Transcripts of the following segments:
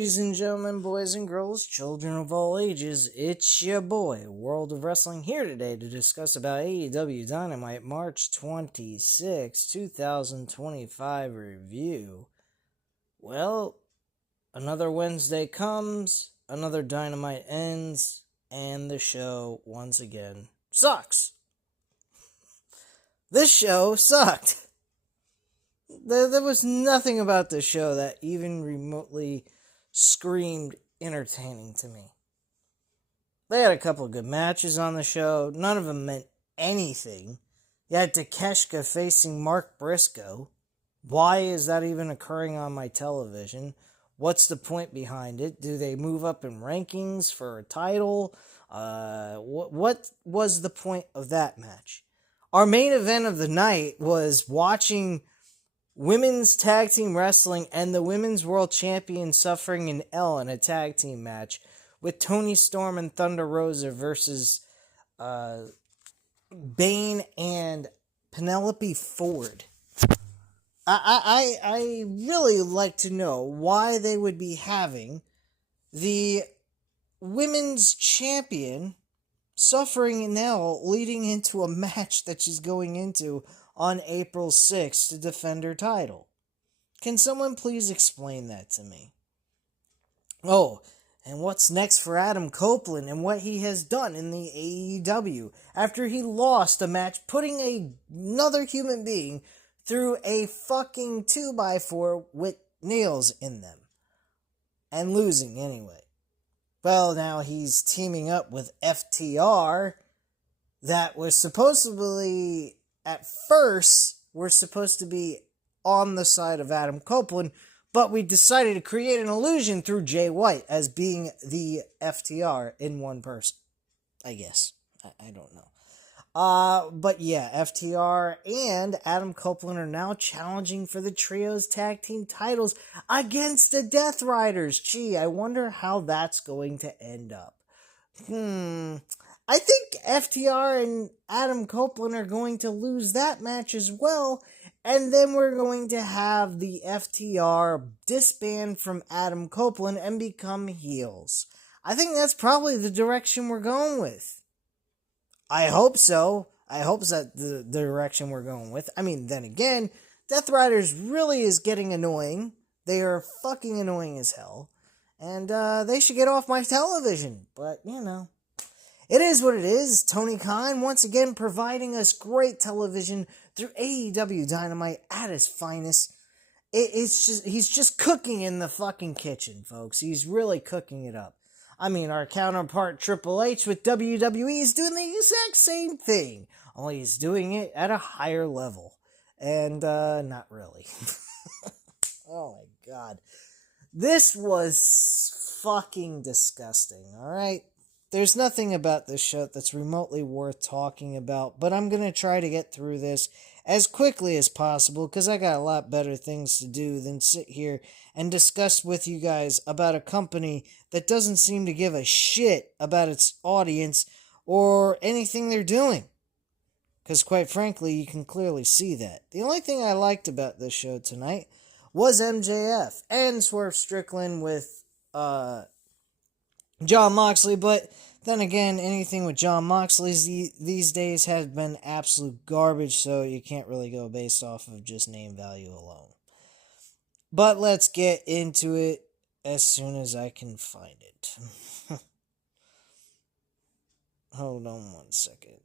Ladies and gentlemen, boys and girls, children of all ages, it's your boy, World of Wrestling, here today to discuss about AEW Dynamite March 26, 2025 review. Well, another Wednesday comes, another Dynamite ends, and the show, once again, sucks. This show sucked. There was nothing about this show that even remotely screamed entertaining to me. They had a couple of good matches on the show. None of them meant anything. You had Takeshita facing Mark Briscoe. Why is that even occurring on my television? What's the point behind it? Do they move up in rankings for a title? What was the point of that match? Our main event of the night was watching women's tag team wrestling and the women's world champion suffering an L in a tag team match with Toni Storm and Thunder Rosa versus Bane and Penelope Ford. I really like to know why they would be having the women's champion suffering an L leading into a match that she's going into on April 6th to defend her title. Can someone please explain that to me? Oh, and what's next for Adam Copeland and what he has done in the AEW after he lost a match putting another human being through a fucking 2x4 with nails in them. And losing anyway. Well, now he's teaming up with FTR that was supposedly at first, we're supposed to be on the side of Adam Copeland, but we decided to create an illusion through Jay White as being the FTR in one person. I guess. I don't know. But yeah, FTR and Adam Copeland are now challenging for the Trios Tag Team titles against the Death Riders. Gee, I wonder how that's going to end up. I think FTR and Adam Copeland are going to lose that match as well, and then we're going to have the FTR disband from Adam Copeland and become heels. I think that's probably the direction we're going with. I hope so. I hope that's the direction we're going with. I mean, then again, Death Riders really is getting annoying. They are fucking annoying as hell. And they should get off my television. But, you know. It is what it is. Tony Khan once again providing us great television through AEW Dynamite at his finest. He's just cooking in the fucking kitchen, folks. He's really cooking it up. I mean, our counterpart Triple H with WWE is doing the exact same thing, only he's doing it at a higher level. And, not really. Oh my god. This was fucking disgusting, alright? There's nothing about this show that's remotely worth talking about, but I'm going to try to get through this as quickly as possible because I got a lot better things to do than sit here and discuss with you guys about a company that doesn't seem to give a shit about its audience or anything they're doing. Because quite frankly, you can clearly see that. The only thing I liked about this show tonight was MJF and Swerve Strickland with Jon Moxley, but then again, anything with Jon Moxley these days has been absolute garbage, so you can't really go based off of just name value alone. But let's get into it as soon as I can find it. Hold on one second.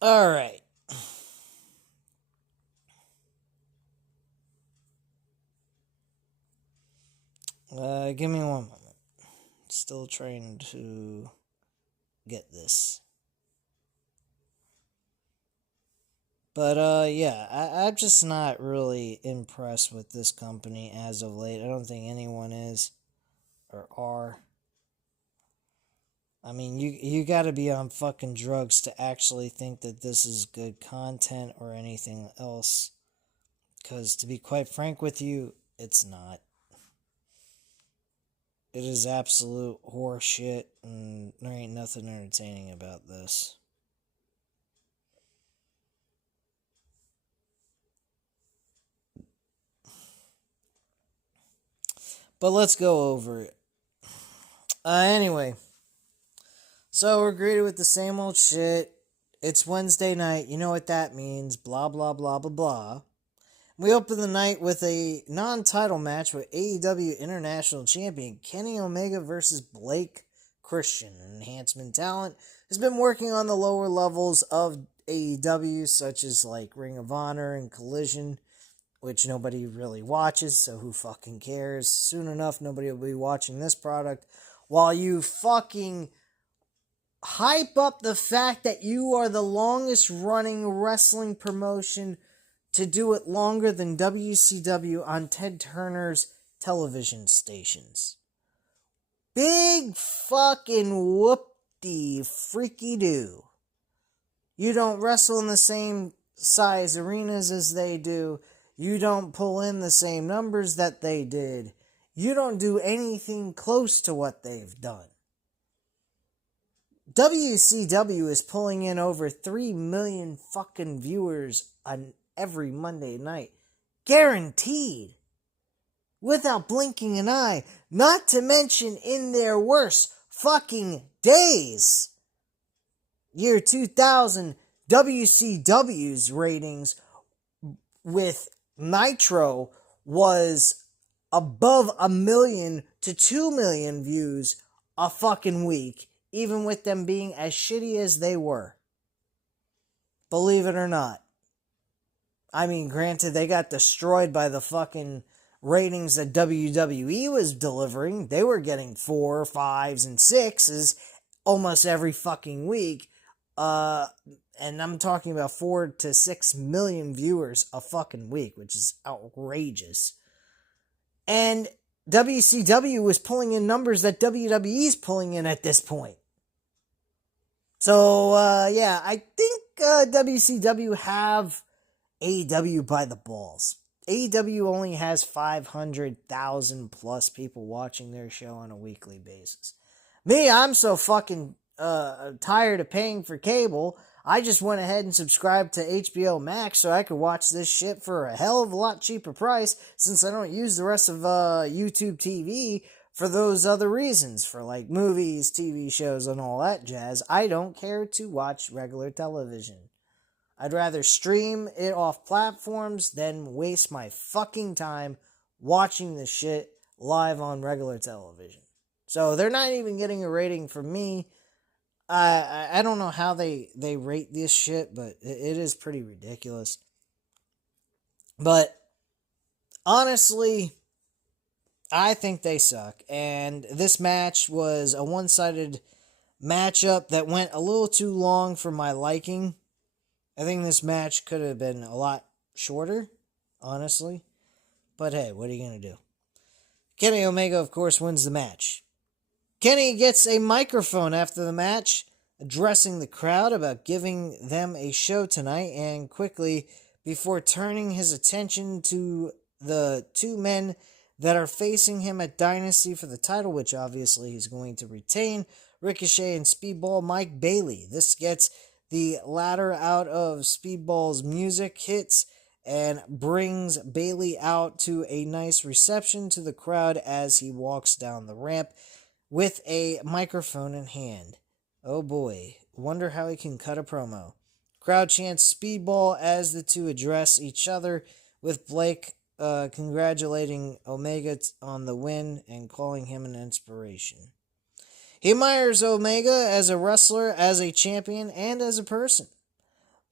Alright. Give me one moment. Still trying to get this. But, yeah, I'm just not really impressed with this company as of late. I don't think anyone is. Or are. I mean, you gotta be on fucking drugs to actually think that this is good content or anything else. Because, to be quite frank with you, it's not. It is absolute horseshit, and there ain't nothing entertaining about this. But let's go over it. Anyway, so we're greeted with the same old shit. It's Wednesday night. You know what that means. Blah, blah, blah, blah, blah. We open the night with a non-title match with AEW International Champion Kenny Omega versus Blake Christian. An enhancement talent has been working on the lower levels of AEW, such as like Ring of Honor and Collision, which nobody really watches, so who fucking cares? Soon enough, nobody will be watching this product while you fucking hype up the fact that you are the longest running wrestling promotion to do it longer than WCW on Ted Turner's television stations. Big fucking whoop-de freaky do. You don't wrestle in the same size arenas as they do. You don't pull in the same numbers that they did. You don't do anything close to what they've done. WCW is pulling in over 3 million fucking viewers on every Monday night. Guaranteed. Without blinking an eye. Not to mention in their worst fucking days. Year 2000, WCW's ratings with Nitro was above 1 million to 2 million views a fucking week, even with them being as shitty as they were. Believe it or not. I mean, granted, they got destroyed by the fucking ratings that WWE was delivering. They were getting 4, 5s, and 6s almost every fucking week. And I'm talking about 4 to 6 million viewers a fucking week, which is outrageous. And WCW was pulling in numbers that WWE's pulling in at this point. So, yeah, I think WCW have AEW by the balls. AEW only has 500,000 plus people watching their show on a weekly basis. Me, I'm so fucking tired of paying for cable. I just went ahead and subscribed to HBO Max so I could watch this shit for a hell of a lot cheaper price, since I don't use the rest of YouTube TV for those other reasons, for like movies, TV shows, and all that jazz. I don't care to watch regular television. I'd rather stream it off platforms than waste my fucking time watching this shit live on regular television. So they're not even getting a rating from me. I don't know how they rate this shit, but it is pretty ridiculous. But honestly, I think they suck. And this match was a one-sided matchup that went a little too long for my liking. I think this match could have been a lot shorter, honestly. But hey, what are you going to do? Kenny Omega, of course, wins the match. Kenny gets a microphone after the match, addressing the crowd about giving them a show tonight, and quickly, before turning his attention to the two men that are facing him at Dynasty for the title, which obviously he's going to retain, Ricochet and Speedball Mike Bailey. This gets the latter out of Speedball's music hits and brings Bailey out to a nice reception to the crowd as he walks down the ramp with a microphone in hand. Oh boy, wonder how he can cut a promo. Crowd chants Speedball as the two address each other, with Blake congratulating Omega on the win and calling him an inspiration. He admires Omega as a wrestler, as a champion, and as a person.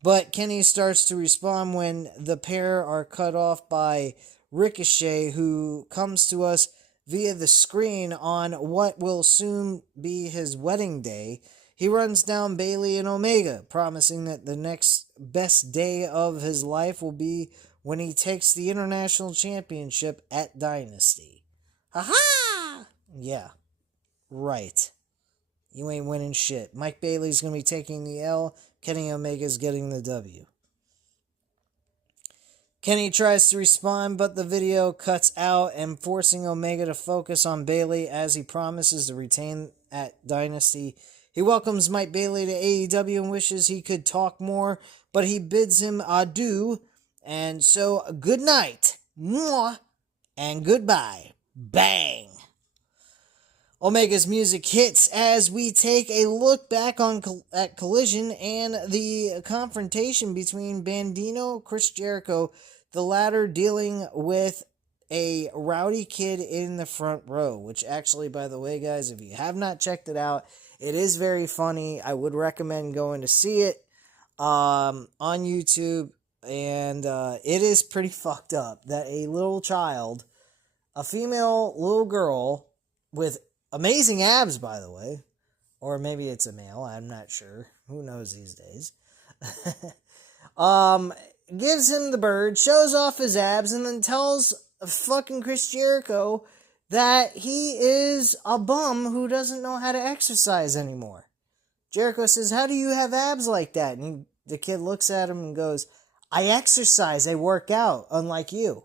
But Kenny starts to respond when the pair are cut off by Ricochet, who comes to us via the screen on what will soon be his wedding day. He runs down Bailey and Omega, promising that the next best day of his life will be when he takes the International Championship at Dynasty. Ha-ha! Yeah, right. You ain't winning shit. Mike Bailey's going to be taking the L. Kenny Omega's getting the W. Kenny tries to respond, but the video cuts out and forcing Omega to focus on Bailey as he promises to retain at Dynasty. He welcomes Mike Bailey to AEW and wishes he could talk more, but he bids him adieu, and so good night, mwah, and goodbye. Bang! Omega's music hits as we take a look back at Collision and the confrontation between Bandito, Chris Jericho, the latter dealing with a rowdy kid in the front row, which actually, by the way, guys, if you have not checked it out, it is very funny. I would recommend going to see it on YouTube, and it is pretty fucked up that a little child, a female little girl with amazing abs, by the way, or maybe it's a male, I'm not sure, who knows these days, gives him the bird, shows off his abs, and then tells fucking Chris Jericho that he is a bum who doesn't know how to exercise anymore. Jericho says, "How do you have abs like that?" And the kid looks at him and goes, "I exercise, I work out, unlike you."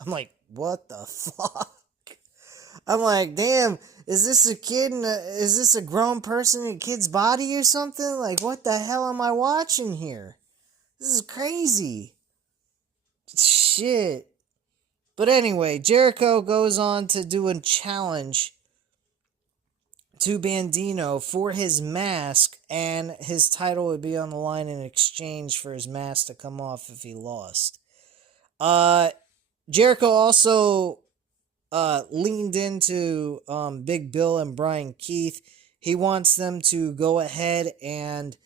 I'm like, what the fuck? I'm like, damn, is this a kid is this a grown person in a kid's body or something? Like, what the hell am I watching here? This is crazy. Shit. But anyway, Jericho goes on to do a challenge to Bandito for his mask, and his title would be on the line in exchange for his mask to come off if he lost. Jericho also leaned into Big Bill and Brian Keith. He wants them to go ahead and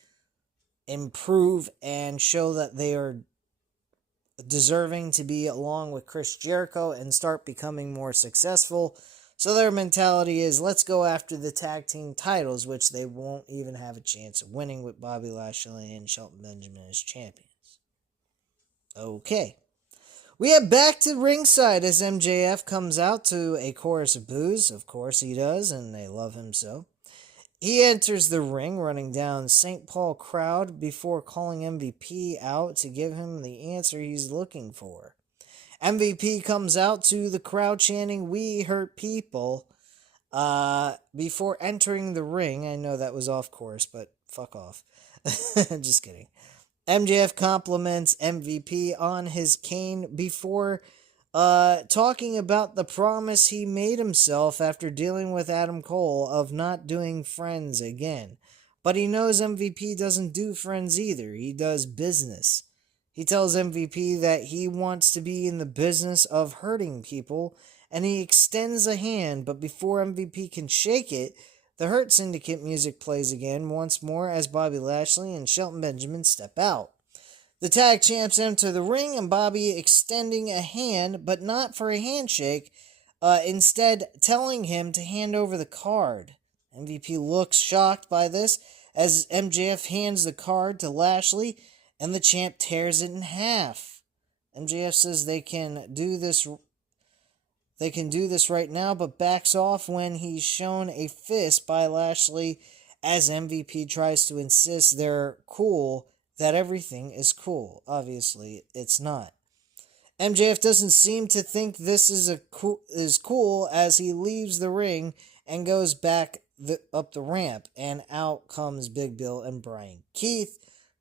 improve and show that they are deserving to be along with Chris Jericho and start becoming more successful. So their mentality is, let's go after the tag team titles, which they won't even have a chance of winning with Bobby Lashley and Shelton Benjamin as champions. Okay. We head back to ringside as MJF comes out to a chorus of boos. Of course he does, and they love him so. He enters the ring, running down St. Paul crowd before calling MVP out to give him the answer he's looking for. MVP comes out to the crowd chanting, "We hurt people," before entering the ring. I know that was off course, but fuck off. Just kidding. MJF compliments MVP on his cane before talking about the promise he made himself after dealing with Adam Cole of not doing friends again. But he knows MVP doesn't do friends either. He does business. He tells MVP that he wants to be in the business of hurting people, and he extends a hand, but before MVP can shake it, the Hurt Syndicate music plays again once more as Bobby Lashley and Shelton Benjamin step out. The tag champs enter the ring, and Bobby extending a hand, but not for a handshake, instead telling him to hand over the card. MVP looks shocked by this as MJF hands the card to Lashley, and the champ tears it in half. MJF says they can do this right now, but backs off when he's shown a fist by Lashley as MVP tries to insist they're cool, that everything is cool. Obviously, it's not. MJF doesn't seem to think this is cool as he leaves the ring and goes back up the ramp, and out comes Big Bill and Brian Keith,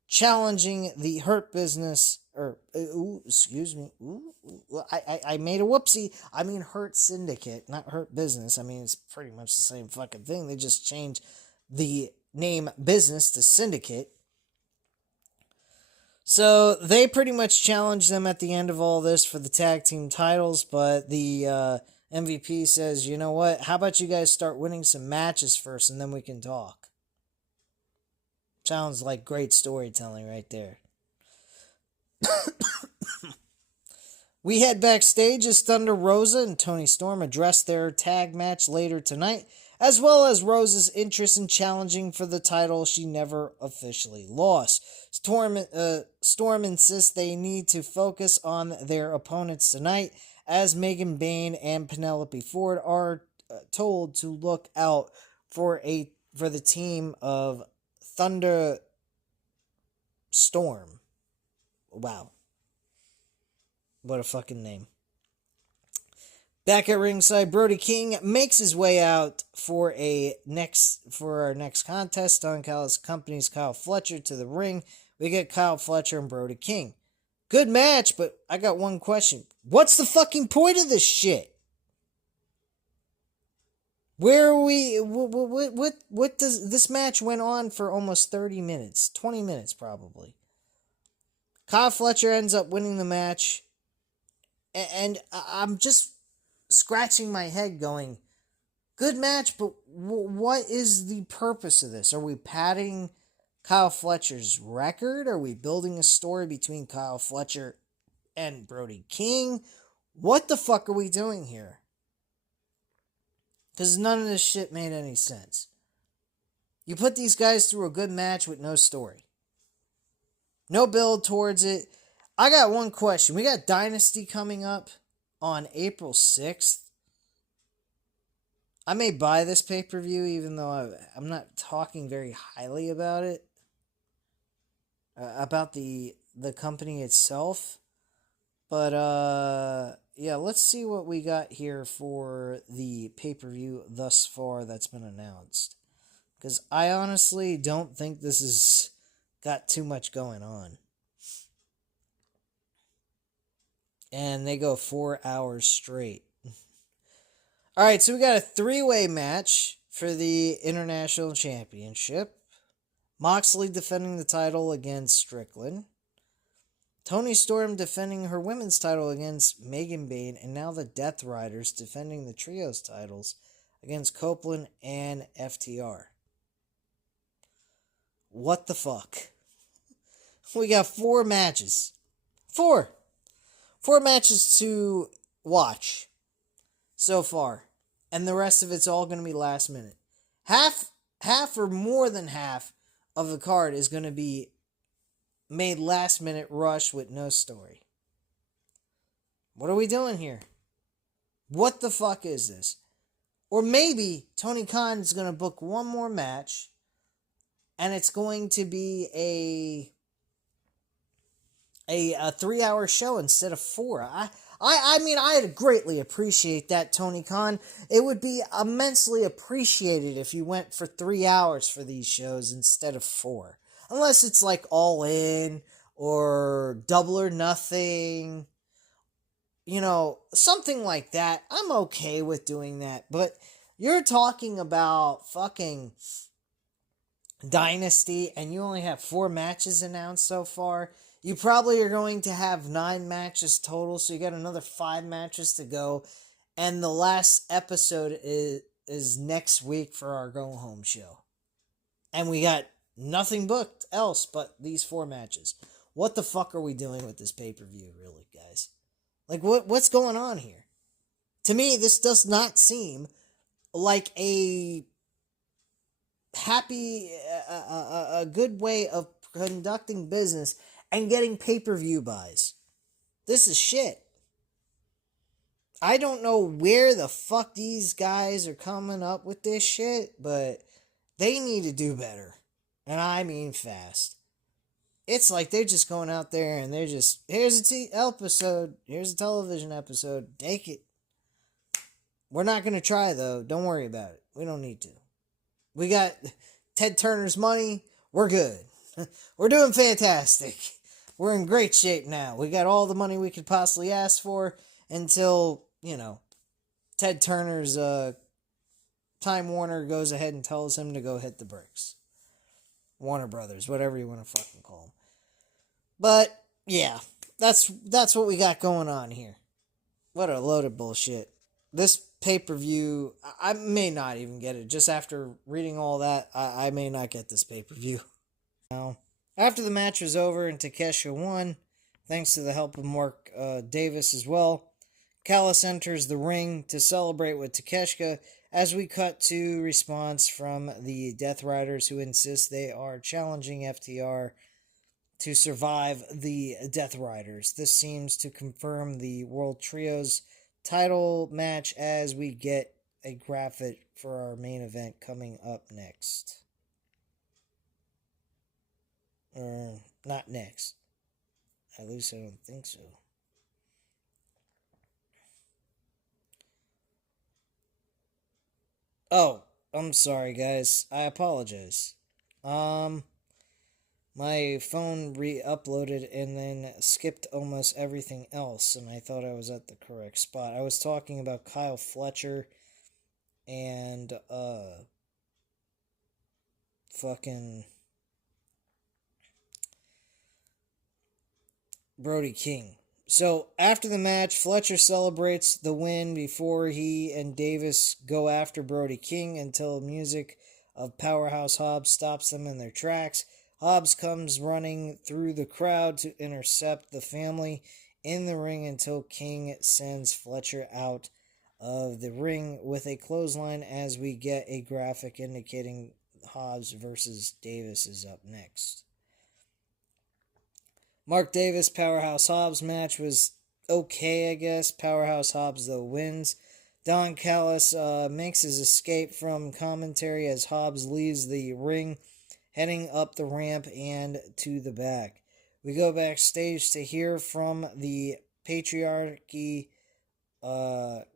challenging the Hurt Business, I made a whoopsie. I mean Hurt Syndicate, not Hurt Business. I mean, it's pretty much the same fucking thing. They just changed the name Business to Syndicate. So they pretty much challenge them at the end of all this for the tag team titles, but the MVP says, you know what, how about you guys start winning some matches first and then we can talk. Sounds like great storytelling right there. We head backstage as Thunder Rosa and Toni Storm address their tag match later tonight, as well as Rosa's interest in challenging for the title she never officially lost. Storm insists they need to focus on their opponents tonight, as Megan Bayne and Penelope Ford are told to look out for the team of Thunder Storm. Wow. What a fucking name. Back at ringside, Brody King makes his way out for our next contest. Don Callis accompanies Kyle Fletcher to the ring. We get Kyle Fletcher and Brody King. Good match, but I got one question. What's the fucking point of this shit? Where are we? What does this match went on for almost 30 minutes, 20 minutes probably. Kyle Fletcher ends up winning the match, and I'm just scratching my head going, good match, but what is the purpose of this? Are we padding Kyle Fletcher's record? Are we building a story between Kyle Fletcher and Brody King? What the fuck are we doing here? Because none of this shit made any sense. You put these guys through a good match with no story. No build towards it. I got one question. We got Dynasty coming up on April 6th. I may buy this pay-per-view even though I'm not talking very highly about it. About the company itself. But, yeah, let's see what we got here for the pay-per-view thus far that's been announced. Because I honestly don't think this has got too much going on. And they go 4 hours straight. Alright, so we got a 3-way match for the International Championship. Moxley defending the title against Strickland. Toni Storm defending her women's title against Megan Bayne. And now the Death Riders defending the trios titles against Copeland and FTR. What the fuck? We got 4 matches. 4 matches to watch so far. And the rest of it's all going to be last minute. Half or more than half of the card is going to be made last minute rush with no story. What are we doing here? What the fuck is this? Or maybe Tony Khan is going to book one more match and it's going to be a 3-hour show instead of 4. I mean, I'd greatly appreciate that, Tony Khan. It would be immensely appreciated if you went for 3 hours for these shows instead of 4. Unless it's like All In or Double or Nothing. You know, something like that. I'm okay with doing that. But you're talking about fucking Dynasty and you only have 4 matches announced so far. You probably are going to have 9 matches total, so you got another 5 matches to go. And the last episode is next week for our go-home show. And we got nothing booked else but these 4 matches. What the fuck are we doing with this pay-per-view, really, guys? Like, what's going on here? To me, this does not seem like a happy, a good way of conducting business and getting pay-per-view buys. This is shit. I don't know where the fuck these guys are coming up with this shit, but they need to do better. And I mean fast. It's like they're just going out there and they're just, here's episode, here's a television episode, take it. We're not going to try though, don't worry about it. We don't need to. We got Ted Turner's money, we're good. We're doing fantastic. We're in great shape now. We got all the money we could possibly ask for until, you know, Ted Turner's Time Warner goes ahead and tells him to go hit the bricks. Warner Brothers, whatever you want to fucking call them. But, yeah, that's what we got going on here. What a load of bullshit. This pay-per-view, I may not even get it. Just after reading all that, I may not get this pay-per-view. Now, after the match was over and Takeshita won, thanks to the help of Mark Davis as well, Callis enters the ring to celebrate with Takeshita as we cut to response from the Death Riders who insist they are challenging FTR to survive the Death Riders. This seems to confirm the World Trios title match as we get a graphic for our main event coming up next. Not next. At least I don't think so. Oh, I'm sorry, guys. I apologize. My phone re-uploaded and then skipped almost everything else, and I thought I was at the correct spot. I was talking about Kyle Fletcher and fucking Brody King. So after the match, Fletcher celebrates the win before he and Davis go after Brody King until music of Powerhouse Hobbs stops them in their tracks. Hobbs comes running through the crowd to intercept the family in the ring until King sends Fletcher out of the ring with a clothesline as we get a graphic indicating Hobbs versus Davis is up next. Mark Davis, Powerhouse Hobbs match was okay, I guess. Powerhouse Hobbs, though, wins. Don Callis makes his escape from commentary as Hobbs leaves the ring, heading up the ramp and to the back. We go backstage to hear from the Patriarchy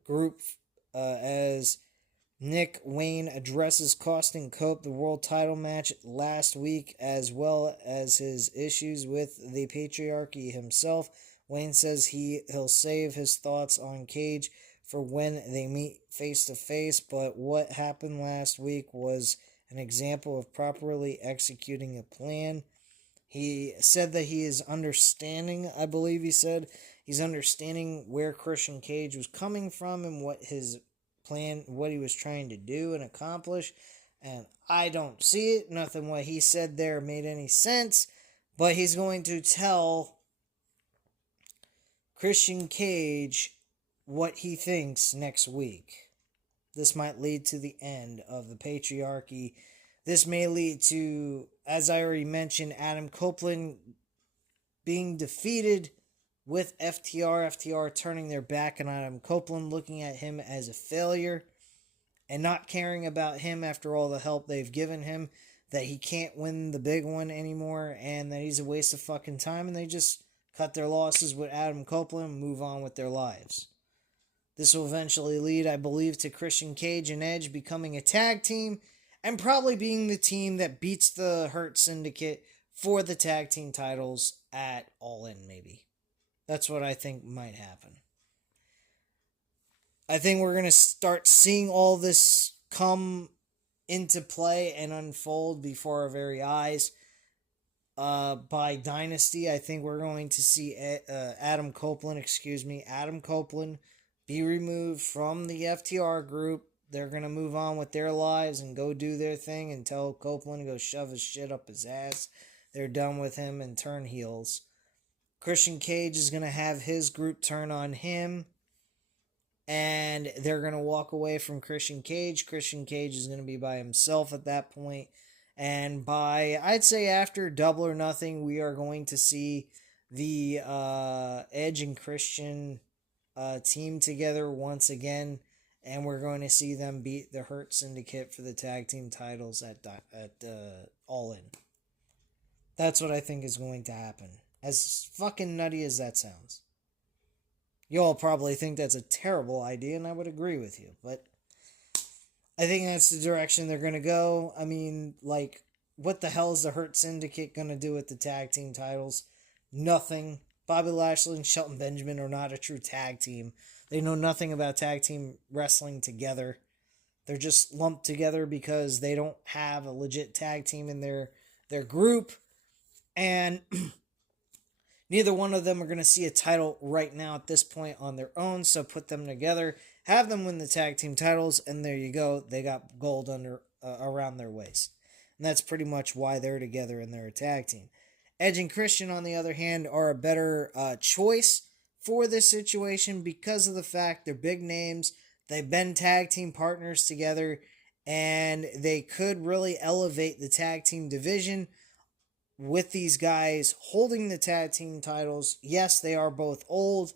group as Nick Wayne addresses costing Cope the world title match last week, as well as his issues with the Patriarchy himself. Wayne says he'll save his thoughts on Cage for when they meet face to face, but what happened last week was an example of properly executing a plan. He said that he is understanding, I believe he said, he's understanding where Christian Cage was coming from and what his plan, what he was trying to do and accomplish, and I don't see it. Nothing what he said there made any sense, but he's going to tell Christian Cage what he thinks next week. This might lead to the end of the Patriarchy. This may lead to, as I already mentioned, Adam Copeland being defeated with FTR turning their back on Adam Copeland, looking at him as a failure and not caring about him after all the help they've given him, that he can't win the big one anymore and that he's a waste of fucking time, and they just cut their losses with Adam Copeland and move on with their lives. This will eventually lead, I believe, to Christian Cage and Edge becoming a tag team and probably being the team that beats the Hurt Syndicate for the tag team titles at All In, maybe. That's what I think might happen. I think we're going to start seeing all this come into play and unfold before our very eyes. By Dynasty, I think we're going to see Adam Copeland be removed from the FTR group. They're going to move on with their lives and go do their thing and tell Copeland to go shove his shit up his ass. They're done with him and turn heels. Christian Cage is going to have his group turn on him, and they're going to walk away from Christian Cage. Christian Cage is going to be by himself at that point, and by, I'd say after Double or Nothing, we are going to see the Edge and Christian team together once again, and we're going to see them beat the Hurt Syndicate for the tag team titles at All In. That's what I think is going to happen. As fucking nutty as that sounds. You all probably think that's a terrible idea, and I would agree with you, but I think that's the direction they're going to go. I mean, like, what the hell is the Hurt Syndicate going to do with the tag team titles? Nothing. Bobby Lashley and Shelton Benjamin are not a true tag team. They know nothing about tag team wrestling together. They're just lumped together because they don't have a legit tag team in their group, and neither one of them are going to see a title right now at this point on their own, so put them together, have them win the tag team titles, and there you go. They got gold around their waist. And that's pretty much why they're together and they're a tag team. Edge and Christian, on the other hand, are a better choice for this situation because of the fact they're big names. They've been tag team partners together, and they could really elevate the tag team division with these guys holding the tag team titles. Yes, they are both old.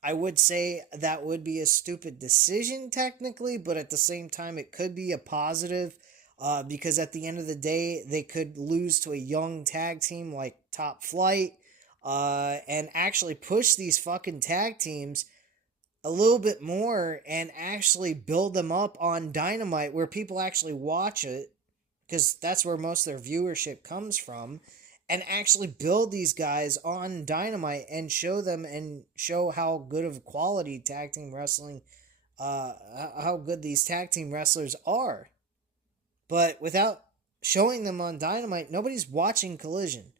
I would say that would be a stupid decision technically, but at the same time, it could be a positive because at the end of the day, they could lose to a young tag team like Top Flight and actually push these fucking tag teams a little bit more and actually build them up on Dynamite where people actually watch it, because that's where most of their viewership comes from, and actually build these guys on Dynamite and show them and show how good of quality tag team wrestling how good these tag team wrestlers are. But without showing them on Dynamite, nobody's watching Collision.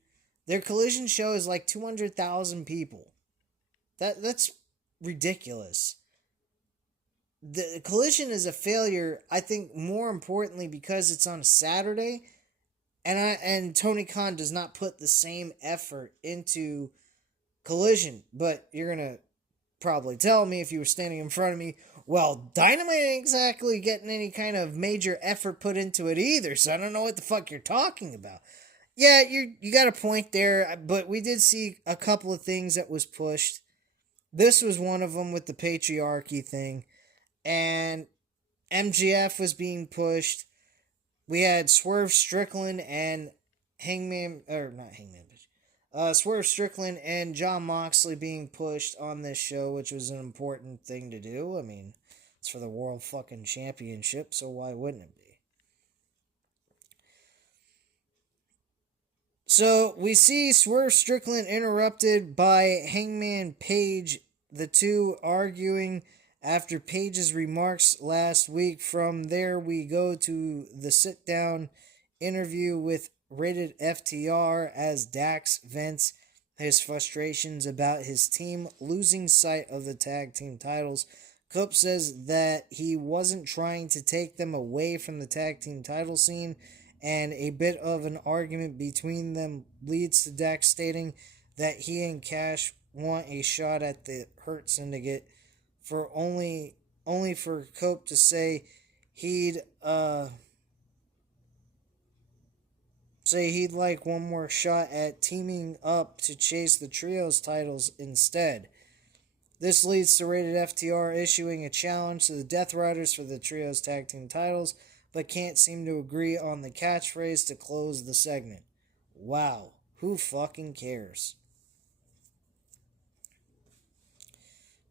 Their Collision show is like 200,000 people. That's ridiculous. The Collision is a failure, I think, more importantly because it's on a Saturday, and Tony Khan does not put the same effort into Collision. But you're gonna probably tell me, if you were standing in front of me, well, Dynamite ain't exactly getting any kind of major effort put into it either, so I don't know what the fuck you're talking about. Yeah, you got a point there, but we did see a couple of things that was pushed. This was one of them with the patriarchy thing, and MGF was being pushed. We had Swerve Strickland and Swerve Strickland and Jon Moxley being pushed on this show, which was an important thing to do. I mean, it's for the World fucking Championship, so why wouldn't it be? So we see Swerve Strickland interrupted by Hangman Page, the two arguing after Page's remarks last week. From there, we go to the sit-down interview with Rated FTR as Dax vents his frustrations about his team losing sight of the tag team titles. Cope says that he wasn't trying to take them away from the tag team title scene, and a bit of an argument between them leads to Dax stating that he and Cash want a shot at the Hurt Syndicate, for only for Cope to say he'd like one more shot at teaming up to chase the Trios titles instead. This leads to Rated FTR issuing a challenge to the Death Riders for the Trios tag team titles, but can't seem to agree on the catchphrase to close the segment. Wow, who fucking cares?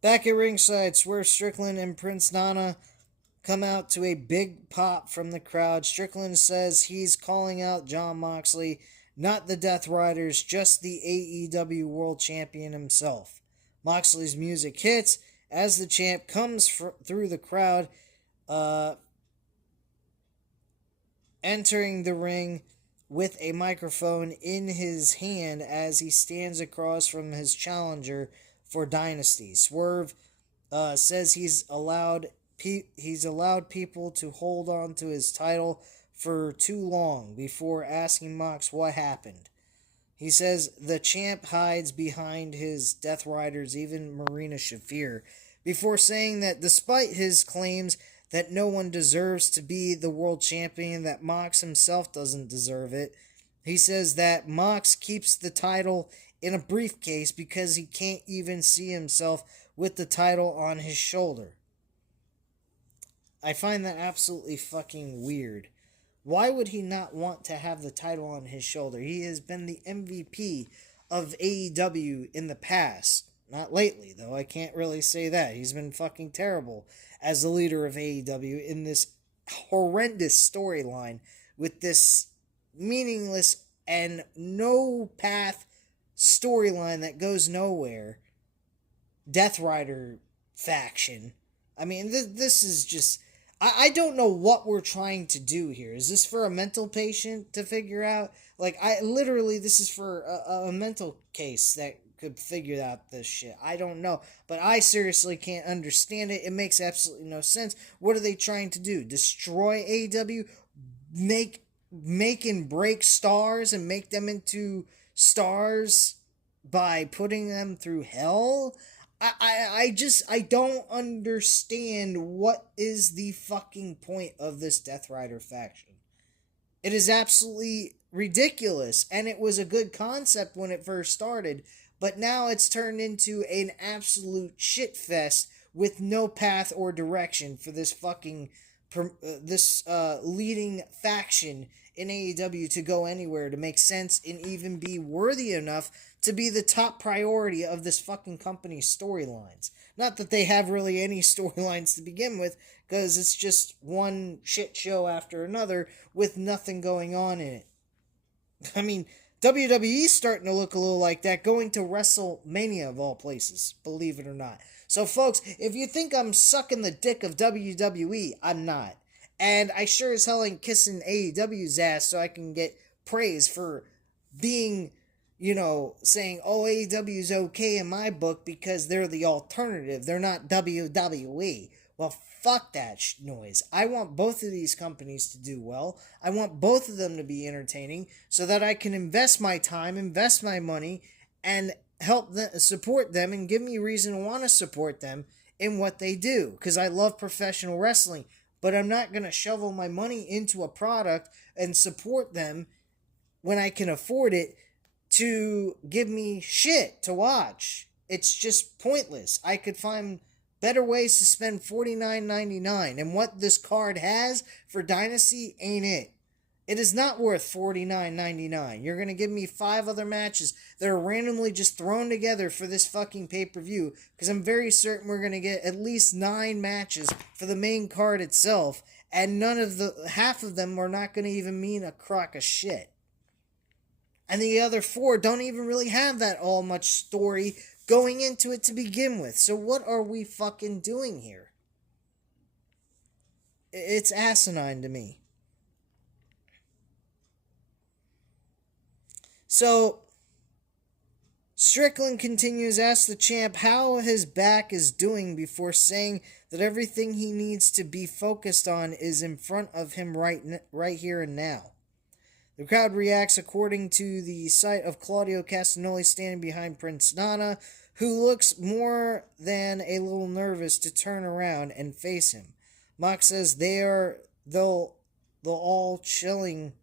Back at ringside, Swerve Strickland and Prince Nana come out to a big pop from the crowd. Strickland says he's calling out Jon Moxley, not the Death Riders, just the AEW World Champion himself. Moxley's music hits as the champ comes through the crowd, entering the ring with a microphone in his hand as he stands across from his challenger for Dynasty. Swerve says he's allowed people to hold on to his title for too long before asking Mox what happened. He says the champ hides behind his Death Riders, even Marina Shafir, before saying that despite his claims that no one deserves to be the world champion, that Mox himself doesn't deserve it. He says that Mox keeps the title in a briefcase because he can't even see himself with the title on his shoulder. I find that absolutely fucking weird. Why would he not want to have the title on his shoulder? He has been the MVP of AEW in the past. Not lately, though. I can't really say that. He's been fucking terrible as the leader of AEW in this horrendous storyline with this meaningless and no path storyline that goes nowhere. Death Rider faction. I mean, this is just... I don't know what we're trying to do here. Is this for a mental patient to figure out? Like, this is for a mental case that could figure out this shit. I don't know. But I seriously can't understand it. It makes absolutely no sense. What are they trying to do? Destroy AEW? Make and break stars and make them into stars by putting them through hell? I don't understand what is the fucking point of this Death Rider faction. It is absolutely ridiculous, and it was a good concept when it first started, but now it's turned into an absolute shit fest with no path or direction for this fucking leading faction in AEW to go anywhere, to make sense and even be worthy enough to be the top priority of this fucking company's storylines. Not that they have really any storylines to begin with, because it's just one shit show after another with nothing going on in it. I mean, WWE's starting to look a little like that, going to WrestleMania of all places, believe it or not. So, folks, if you think I'm sucking the dick of WWE, I'm not. And I sure as hell ain't kissing AEW's ass so I can get praise for being, saying, oh, AEW's okay in my book because they're the alternative. They're not WWE. Well, fuck that noise. I want both of these companies to do well. I want both of them to be entertaining so that I can invest my time, invest my money, and help them, support them, and give me a reason to want to support them in what they do. Because I love professional wrestling, but I'm not going to shovel my money into a product and support them when I can afford it to give me shit to watch. It's just pointless. I could find better ways to spend $49.99, and what this card has for Dynasty ain't it. It is not worth $49.99. You're going to give me 5 other matches that are randomly just thrown together for this fucking pay-per-view, because I'm very certain we're going to get at least 9 matches for the main card itself, and half of them are not going to even mean a crock of shit. And the other 4 don't even really have that all much story going into it to begin with. So what are we fucking doing here? It's asinine to me. So, Strickland continues, asks the champ how his back is doing before saying that everything he needs to be focused on is in front of him right here and now. The crowd reacts according to the sight of Claudio Castagnoli standing behind Prince Nana, who looks more than a little nervous to turn around and face him. Mox says they're all chilling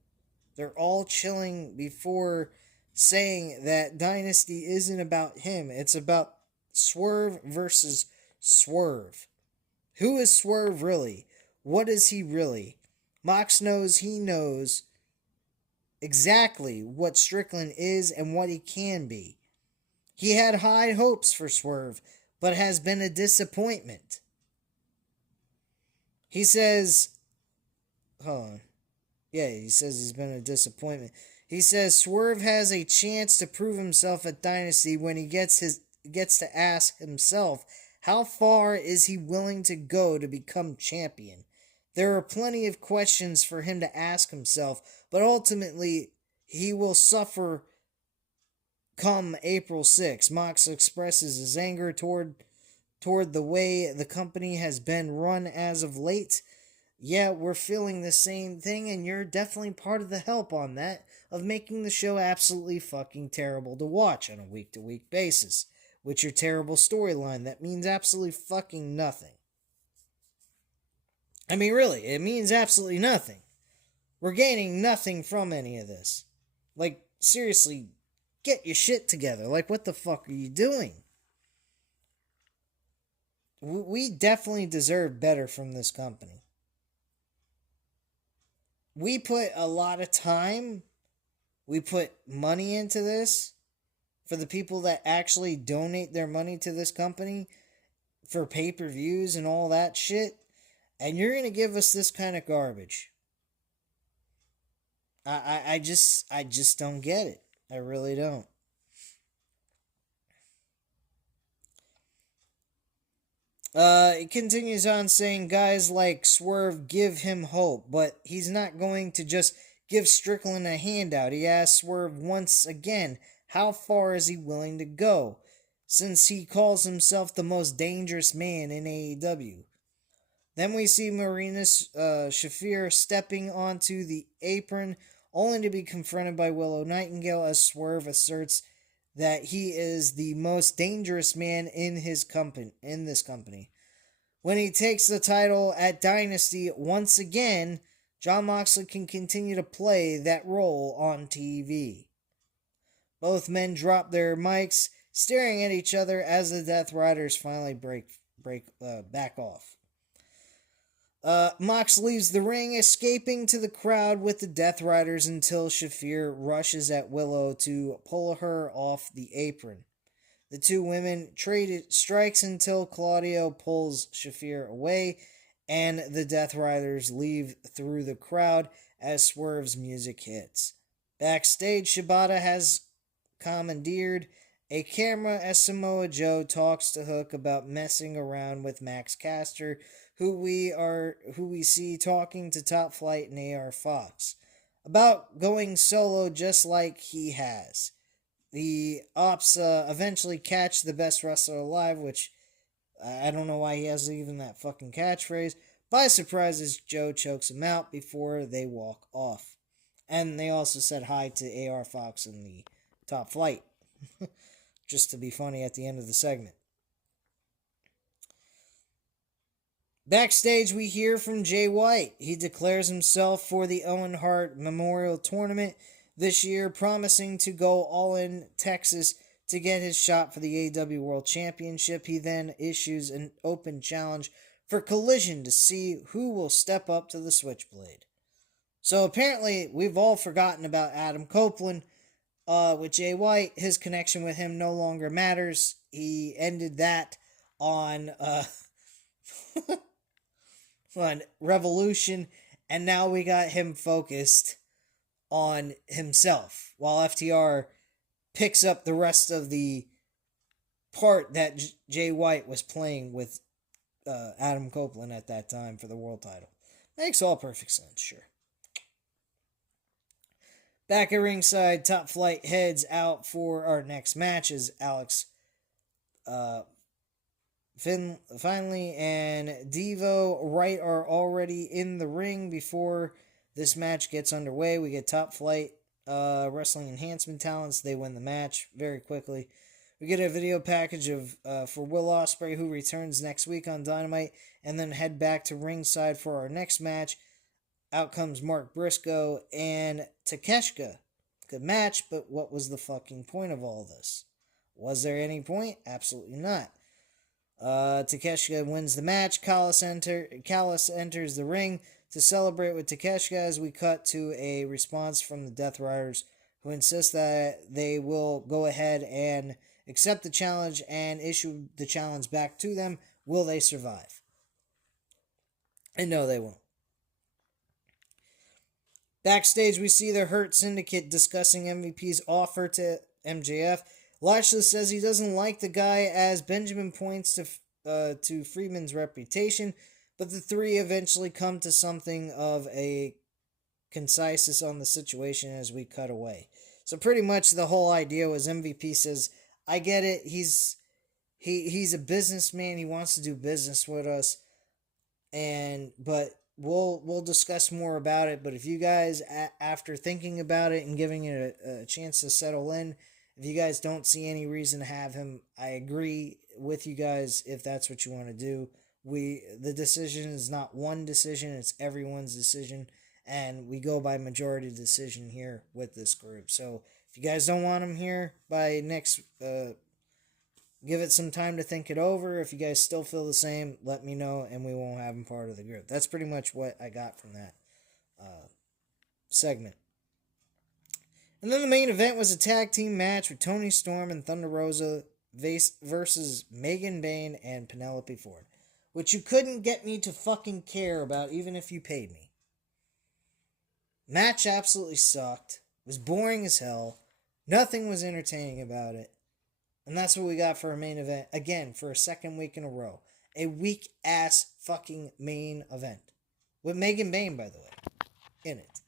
before saying that Dynasty isn't about him. It's about Swerve versus Swerve. Who is Swerve really? What is he really? Mox knows he knows exactly what Strickland is and what he can be. He had high hopes for Swerve, but has been a disappointment. He says, he says he's been a disappointment. He says Swerve has a chance to prove himself at Dynasty when he gets to ask himself, how far is he willing to go to become champion? There are plenty of questions for him to ask himself, but ultimately he will suffer come April 6th. Mox expresses his anger toward the way the company has been run as of late. Yeah, we're feeling the same thing, and you're definitely part of the help on that, of making the show absolutely fucking terrible to watch on a week-to-week basis, with your terrible storyline that means absolutely fucking nothing. I mean, really, it means absolutely nothing. We're gaining nothing from any of this. Like, seriously, get your shit together. Like, what the fuck are you doing? We definitely deserve better from this company. We put a lot of time, we put money into this for the people that actually donate their money to this company for pay-per-views and all that shit, and you're going to give us this kind of garbage. I just don't get it. I really don't. It continues on saying guys like Swerve give him hope, but he's not going to just give Strickland a handout. He asks Swerve once again, how far is he willing to go, since he calls himself the most dangerous man in AEW. Then we see Marina Shafir stepping onto the apron, only to be confronted by Willow Nightingale as Swerve asserts that he is the most dangerous man in this company. When he takes the title at Dynasty once again, Jon Moxley can continue to play that role on TV. Both men drop their mics, staring at each other as the Death Riders finally back off. Mox leaves the ring, escaping to the crowd with the Death Riders until Shafir rushes at Willow to pull her off the apron. The two women traded strikes until Claudio pulls Shafir away, and the Death Riders leave through the crowd as Swerve's music hits. Backstage, Shibata has commandeered a camera as Samoa Joe talks to Hook about messing around with Max Caster, who we see talking to Top Flight and AR Fox about going solo just like he has. The Ops eventually catch the best wrestler alive, which I don't know why he has even that fucking catchphrase. By surprise, as Joe chokes him out before they walk off. And they also said hi to AR Fox in the Top Flight. Just to be funny at the end of the segment. Backstage, we hear from Jay White. He declares himself for the Owen Hart Memorial Tournament this year, promising to go all in Texas to get his shot for the AEW World Championship. He then issues an open challenge for Collision to see who will step up to the Switchblade. So apparently, we've all forgotten about Adam Copeland. With Jay White, his connection with him no longer matters. He ended that on on Revolution, and now we got him focused on himself, while FTR picks up the rest of the part that Jay White was playing with Adam Copeland at that time for the world title. Makes all perfect sense, sure. Back at ringside, Top Flight heads out for our next match as Alex finally and Devo Wright are already in the ring before this match gets underway. We get Top Flight wrestling enhancement talents. They win the match very quickly. We get a video package of for Will Ospreay, who returns next week on Dynamite, and then head back to ringside for our next match. Out comes Mark Briscoe and Takeshita. Good match, but what was the fucking point of all this? Was there any point? Absolutely not. Takeshita wins the match. Callis enters the ring to celebrate with Takeshita as we cut to a response from the Death Riders, who insist that they will go ahead and accept the challenge and issue the challenge back to them. Will they survive? And no, they won't. Backstage, we see the Hurt Syndicate discussing MVP's offer to MJF. Lashley says he doesn't like the guy as Benjamin points to Freeman's reputation, but the three eventually come to something of a conciseness on the situation as we cut away. So pretty much the whole idea was MVP says, I get it, he's a businessman, he wants to do business with us, but we'll discuss more about it. But if you guys, after thinking about it and giving it a chance to settle in, if you guys don't see any reason to have him, I agree with you guys if that's what you want to do. The decision is not one decision, it's everyone's decision, and we go by majority decision here with this group. So if you guys don't want him here by next, give it some time to think it over. If you guys still feel the same, let me know, and we won't have him part of the group. That's pretty much what I got from that segment. And then the main event was a tag team match with Toni Storm and Thunder Rosa versus Megan Bayne and Penelope Ford, which you couldn't get me to fucking care about even if you paid me. Match absolutely sucked. It was boring as hell. Nothing was entertaining about it. And that's what we got for our main event. Again, for a second week in a row. A weak-ass fucking main event. With Megan Bayne, by the way, in it.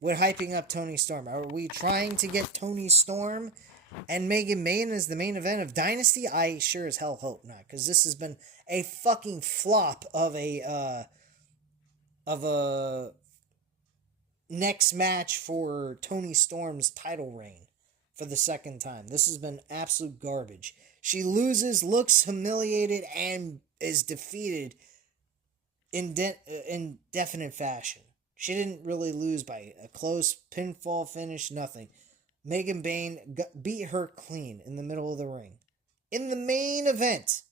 We're hyping up Toni Storm. Are we trying to get Toni Storm and Megan Bayne as the main event of Dynasty? I sure as hell hope not, because this has been a fucking flop of a next match for Toni Storm's title reign for the second time. This has been absolute garbage. She loses, looks humiliated, and is defeated in definite fashion. She didn't really lose by a close pinfall finish, nothing. Megan Bayne beat her clean in the middle of the ring. In the main event.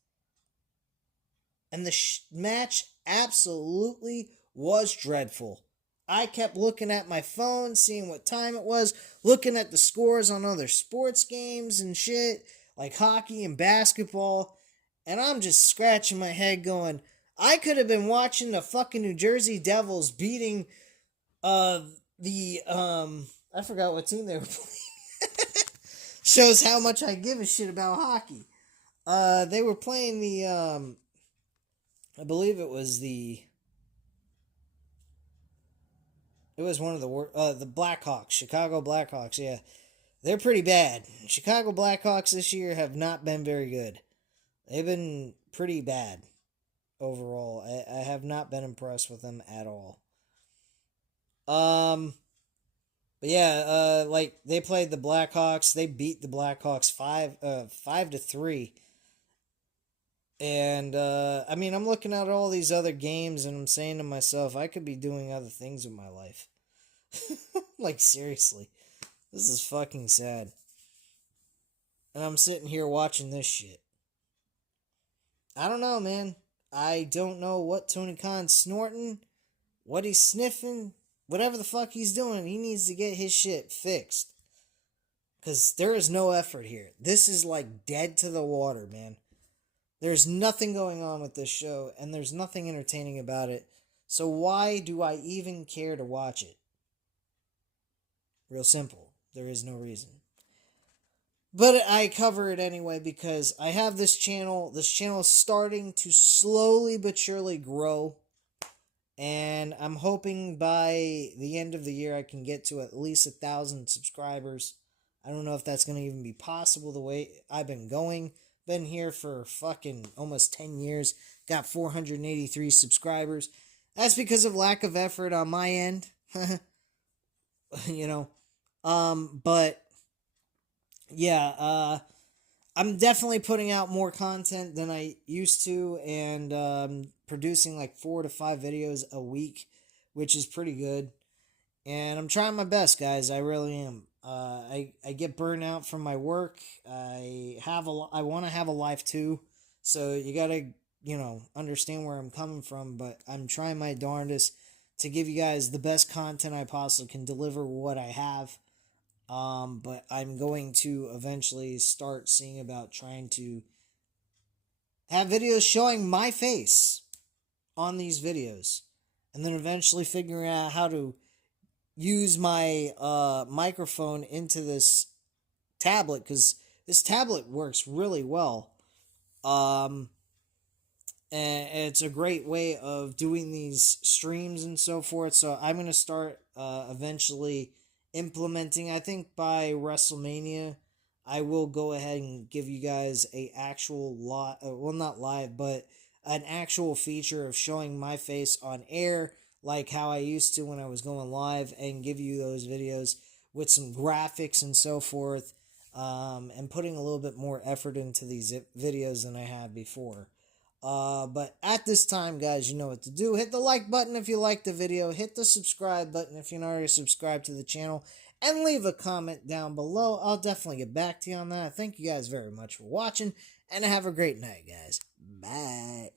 And the match absolutely was dreadful. I kept looking at my phone, seeing what time it was, looking at the scores on other sports games and shit, like hockey and basketball, and I'm just scratching my head going, I could have been watching the fucking New Jersey Devils beating the I forgot what team they were playing. Shows how much I give a shit about hockey. They were playing I believe it was one of the Blackhawks, Chicago Blackhawks. Yeah, they're pretty bad. Chicago Blackhawks this year have not been very good. They've been pretty bad overall. I have not been impressed with them at all. But yeah, like they played the Blackhawks. They beat the Blackhawks 5-3. And I mean, I'm looking at all these other games, and I'm saying to myself, I could be doing other things with my life. Like seriously, this is fucking sad. And I'm sitting here watching this shit. I don't know, man. I don't know what Tony Khan's snorting, what he's sniffing, whatever the fuck he's doing. He needs to get his shit fixed. Because there is no effort here. This is like dead to the water, man. There's nothing going on with this show, and there's nothing entertaining about it. So why do I even care to watch it? Real simple. There is no reason. But I cover it anyway because I have this channel. This channel is starting to slowly but surely grow. And I'm hoping by the end of the year I can get to at least 1,000 subscribers. I don't know if that's going to even be possible the way I've been going. Been here for fucking almost 10 years. Got 483 subscribers. That's because of lack of effort on my end. You know. But yeah, I'm definitely putting out more content than I used to, and producing like 4 to 5 videos a week, which is pretty good. And I'm trying my best, guys. I really am. I get burned out from my work. I want to have a life too, so you gotta understand where I'm coming from. But I'm trying my darndest to give you guys the best content I possibly can deliver. What I have. But I'm going to eventually start seeing about trying to have videos showing my face on these videos. And then eventually figuring out how to use my microphone into this tablet. Because this tablet works really well. And it's a great way of doing these streams and so forth. So I'm going to start eventually implementing. I think by WrestleMania I will go ahead and give you guys a actual not live, but an actual feature of showing my face on air like how I used to when I was going live, and give you those videos with some graphics and so forth, and putting a little bit more effort into these videos than I had before. But at this time, guys, you know what to do. Hit the like button if you liked the video. Hit the subscribe button if you're not already subscribed to the channel. And leave a comment down below. I'll definitely get back to you on that. Thank you guys very much for watching. And have a great night, guys. Bye.